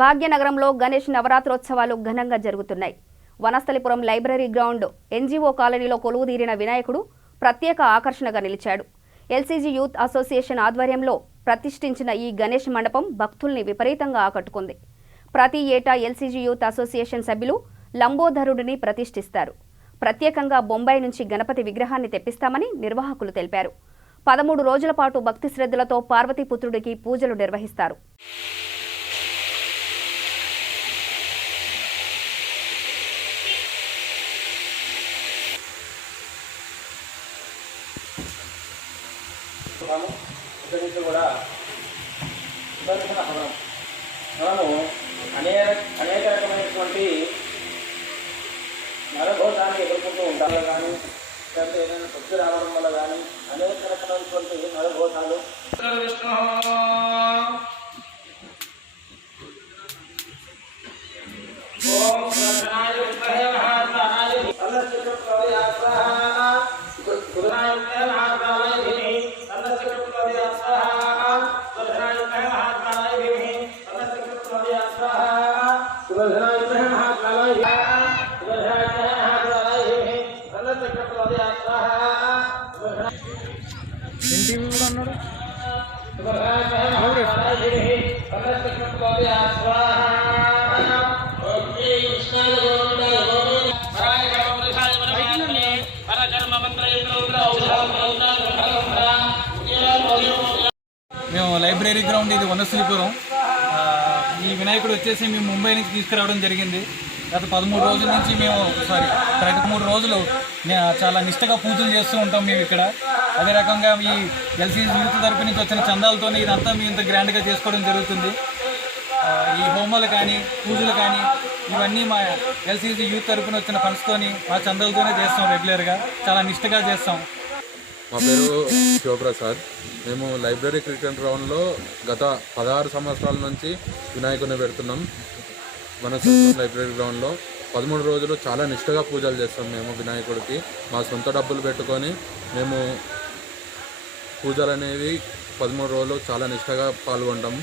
భాగ్యనగరంలో గణేష్ నవరాత్రోత్సవాలు ఘనంగా జరుగుతున్నాయి. వనస్థలిపురం లైబ్రరీ గ్రౌండ్ ఎన్జీఓ కాలనీలో కొలువుదీరిన వినాయకుడు ప్రత్యేక ఆకర్షణగా నిలిచాడు. ఎల్సీజీ యూత్ అసోసియేషన్ ఆధ్వర్యంలో ప్రతిష్ఠించిన ఈ గణేష్ మండపం భక్తుల్ని విపరీతంగా ఆకట్టుకుంది. ప్రతి ఏటా ఎల్సీజీ యూత్ అసోసియేషన్ సభ్యులు లంబోదరుడిని ప్రతిష్ఠిస్తారు. ప్రత్యేకంగా బొంబాయి నుంచి గణపతి విగ్రహాన్ని తెప్పిస్తామని నిర్వాహకులు తెలిపారు. 13 రోజుల పాటు భక్తి శ్రద్ధలతో పార్వతీపుత్రుడికి పూజలు నిర్వహిస్తారు. మనము అనేక రకమైనటువంటి నరభోజాన్ని ఎదుర్కొంటూ ఉంటాము కానీ లేకపోతే ఏదైనా భక్తి రావడం వల్ల కానీ అనేక రకమైనటువంటి నరభోజాలు మేము లైబ్రరీ గ్రౌండ్ ఇది వనస్థలిపురం. ఈ వినాయకుడు వచ్చేసి మేము ముంబై నుంచి తీసుకురావడం జరిగింది. గత 13 రోజుల నుంచి ప్రతి 3 రోజులు చాలా నిష్టగా పూజలు చేస్తూ ఉంటాం మేము ఇక్కడ. అదే రకంగా ఈ ఎల్సీజీ యూత్ తరపు నుంచి వచ్చిన చందాలతో ఇదంతా మేము ఇంత గ్రాండ్గా చేసుకోవడం జరుగుతుంది. ఈ హోమాలు కానీ పూజలు కానీ ఇవన్నీ మా ఎల్సీజీ యూత్ తరపున వచ్చిన ఫండ్స్తోని మా చందాలతోనే చేస్తాం. రెగ్యులర్గా చాలా నిష్టగా చేస్తాం. మా పేరు శివప్రసాద్. మేము లైబ్రరీ క్రికెట్ గ్రౌండ్లో గత 16 సంవత్సరాల నుంచి వినాయకుడిని పెడుతున్నాం. వనస్థలిపురం లైబ్రరీ గ్రౌండ్లో 13 రోజులు చాలా నిష్టగా పూజలు చేస్తాం. మేము వినాయకుడికి మా సొంత డబ్బులు పెట్టుకొని మేము పూజలు అనేవి 13 రోజులు చాలా నిష్టగా పాల్గొంటాం.